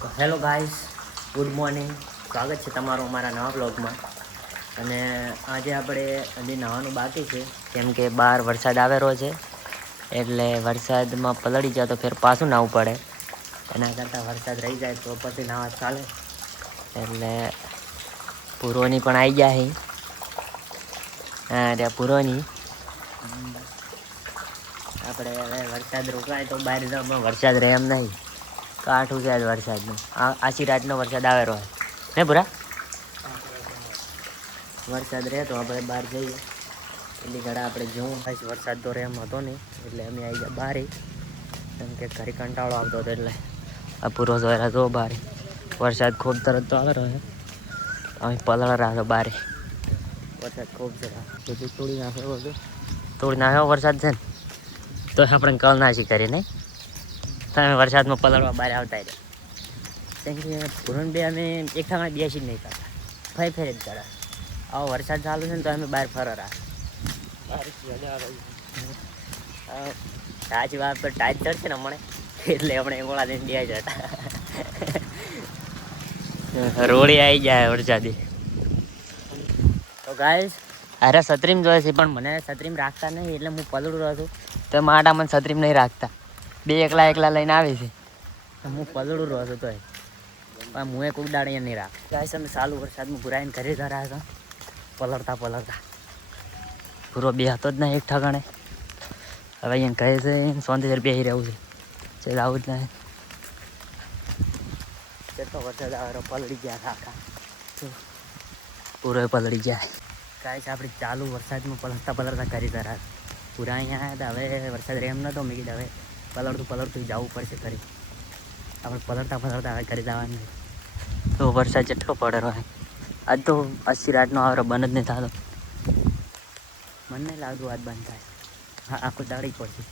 Hello guys, good morning. સ્વાગત છે તમારું અમારા નવા બ્લોગમાં. અને આજે આપણે હજી નહાવાનું બાકી છે, કેમ કે બહાર વરસાદ આવેલો છે. એટલે વરસાદમાં પલળી જાય તો ફેર પાછું નાહવું પડે. એના કરતાં વરસાદ રહી જાય તો પછી નાહવા ચાલે. એટલે પૂરોની પણ આવી ગયા છે. હા, ત્યાં પૂરોની આપણે હવે વરસાદ રોકાય તો બહાર જવામાં વરસાદ રહે એમ નહીં. કાઠું છે આજ વરસાદનું. આછી રાતનો વરસાદ આવેલો હોય ને પૂરા. વરસાદ રહે તો આપણે બહાર જઈએ. એટલી ઘડા આપણે જોવું થાય. વરસાદ તો રહે એમ હતો નહીં, એટલે અમે આવી ગયા બહાર. કેમ કે ઘરે કંટાળો આવતો હતો, એટલે આ પૂરો જોયેલા જો બહાર વરસાદ ખૂબ તરત તો આવેલો છે. અમે પલળ રહ્યા છો બહાર. વરસાદ ખૂબ છે. બધું તોડી નાખ્યો, બધું તોડી નાખ્યો વરસાદ છે ને. તો આપણે કલ નાશી કરીએ નહીં. તમે વરસાદમાં પલળવા બહાર આવતા રહ્યા. કેમ કે પૂરણ બે અમે એકઠામાં બેસી જ નહીં કરતા, ફરી ફેર જ કરા. આવો વરસાદ ચાલુ છે ને તો અમે બહાર ફરવા સાચી વાત પર ટાઈટ ચડશે ને હમણાં, એટલે આપણે એમોળા દઈને બે જતા. રોડી આવી જાય વરસાદી. તો ગાઈસ, અરે છત્રીમ જોઈએ છે, પણ મને છત્રીમ રાખતા નહીં, એટલે હું પલળું રહ્યો છું. તો માટા મને છત્રીમ નહીં રાખતા. બે એકલા લઈને આવે છે. હું પલળું રહ્યો છું તોય, પણ હું એક ઉડાડી નહીં રાખ. ગાઈસ, અમે ચાલુ વરસાદમાં ભૂરાઈને ઘરે જ રહ્યા હતા. પલળતા પૂરો બે હતો જ નહીં એક ઠકાણે. હવે અહીંયા કહે છે સોંતેર બેસી રહેવું છે, આવું જ નહીં. કેટલો વરસાદ આવે, પલળી ગયા આખા. પૂરો પલળી ગયા. ગાઈસ, આપણે ચાલુ વરસાદમાં પલળતા કરી રહ્યા. પૂરા અહીંયા આવ્યા હતા. હવે વરસાદ રેમ નતો, મેં કીધું હવે પલળતું જવું પડશે કરી. આપણે પલળતા હવે કરી જવાનું. તો વરસાદ જેટલો પડેલો હોય આજ તો 80 રાતનો આવે બંધ જ નહીં થતો. મને નહીં લાગતું આજ બંધ થાય. હા, આખું દાડી પડશે.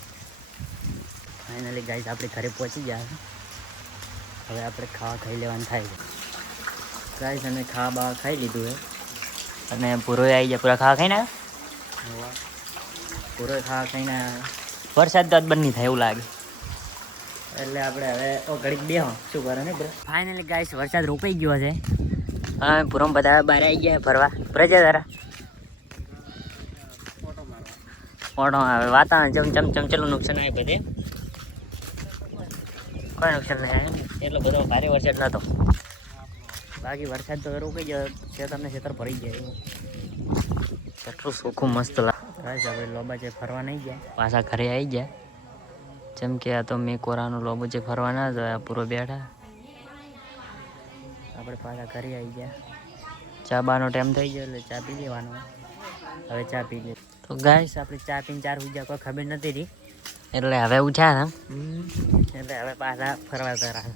ફાઇનલી ગાઈસ, આપણે ઘરે પહોંચી ગયા. હવે આપણે ખાવા ખાઈ લેવાનું થાય છે. ગાઈસ, અમે ખાવા બાવા ખાઈ લીધું છે. અને પૂરો આવી જાય. પૂરા ખાવા ખાઈને આવ્યા. પૂરો ખાવા ખાઈને વરસાદ તો આજ બંધ નહીં થાય એવું લાગે. એટલે આપણે હવે ઘડીક બેહો શું કરે ને બ્રો. ફાઇનલી ગાઈસ, વરસાદ રોકાઈ ગયો છે. હા, પૂરમ બધા બહાર આવી ગયા ફરવા. પ્રજા તારા મોટો આવે વાતાવરણ ચમચેલું નુકસાન આવે બધે. કોઈ નુકસાન નહીં આવે. એટલો બધો ભારે વરસાદ નહોતો. બાકી વરસાદ તો રોકાઈ ગયો. ખેતરને ખેતર ભરી ગયા. કેટલું સુખું મસ્ત લાગે. આપણે લોબા છે ફરવા નહીં ગયા, પાછા ઘરે આવી ગયા. જેમ કે આ તો મેં કોરાનું લોબો છે ફરવા ના જોયા. પૂરો બેઠા. આપણે પાછા ઘરે આવી ગયા. ચા બાનો ટાઈમ થઈ ગયો, એટલે ચા પી લેવાનો. હવે ચા પી લે. તો ગાઈસ, આપણે ચા પીને 4 વાગ્યા કોઈ ખબર નથી રહી, એટલે હવે ઉઠ્યા હતા. એટલે હવે પાછા ફરવા જરા.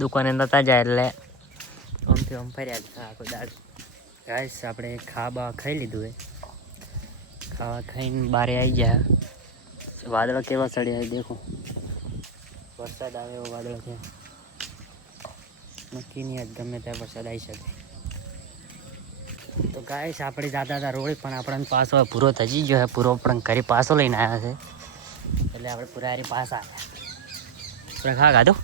દુકાને નતા જાય, એટલે આમથી આમ ફર્યા હતા આખો દાડ. ગાઈસ, આપણે ખાવા ખાઈ લીધું એ. ખાવા ખાઈને બહાર આવી ગયા. વાદળો કેવા ચડ્યા દેખો. વરસાદ આવે એવો વાદળો છે. નક્કી નહીં આજ ગમે ત્યાં વરસાદ આવી શકે. તો ગાઈસ, આપણે જતા હતા રોડ, પણ આપણને પાછો પૂરો થજી ગયો. પૂરો પણ ઘરે પાછો લઈને આવ્યા છે. એટલે આપણે પૂરા હારી પાછા આવ્યા. પૂરા ખા ખાધો?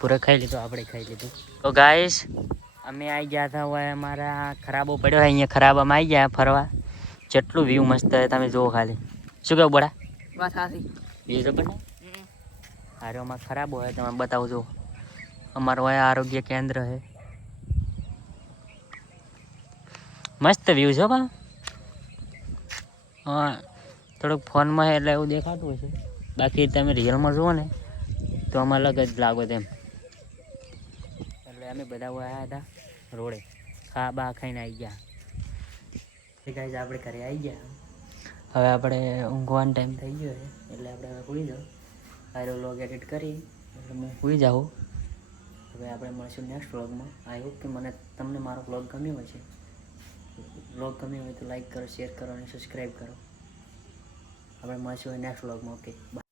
પૂરો ખાઈ લીધો, આપણે ખાઈ લીધું. તો ગાઈસ, અમે આવી ગયા હતા. હવે અમારા ખરાબો પડ્યો હોય અહીંયા. ખરાબામાં આવી ગયા ફરવા. જેટલું વ્યૂ મસ્ત હોય તમે જુઓ ખાલી. શું કહું બોડા? વાત સાચી. વ્યૂ તો પણ હારે અમારે ખરાબ હોય તમે બતાવું છો. અમારું હોય આરોગ્ય કેન્દ્ર છે. મસ્ત વ્યૂ છે પણ હા, થોડુંક ફોનમાં એટલે એવું દેખાતું હોય છે. બાકી તમે રિયલમાં જુઓ ને તો આમાં અલગ જ લાગો તેમ. એટલે અમે બધા આવ્યા હતા રોડે. બા ખાઈને આવી ગયા. ગાઈસ, આપણે ઘરે આવી ગયા. હવે આપણે ઊંઘવાનો ટાઈમ થઈ ગયો છે, એટલે આપણે હવે સૂઈ જાઓ. આરો વ્લોગ એડિટ કરી એટલે હું સૂઈ જાઉં. હવે આપણે મળશું નેક્સ્ટ વ્લોગમાં. આઈ હોપ કે તમને મારો વ્લોગ ગમ્યો હશે. વ્લોગ ગમ્યો હોય તો લાઈક કરો, શેર કરો અને સબસ્ક્રાઈબ કરો. આપણે મળશું નેક્સ્ટ વ્લોગમાં. Okay, by.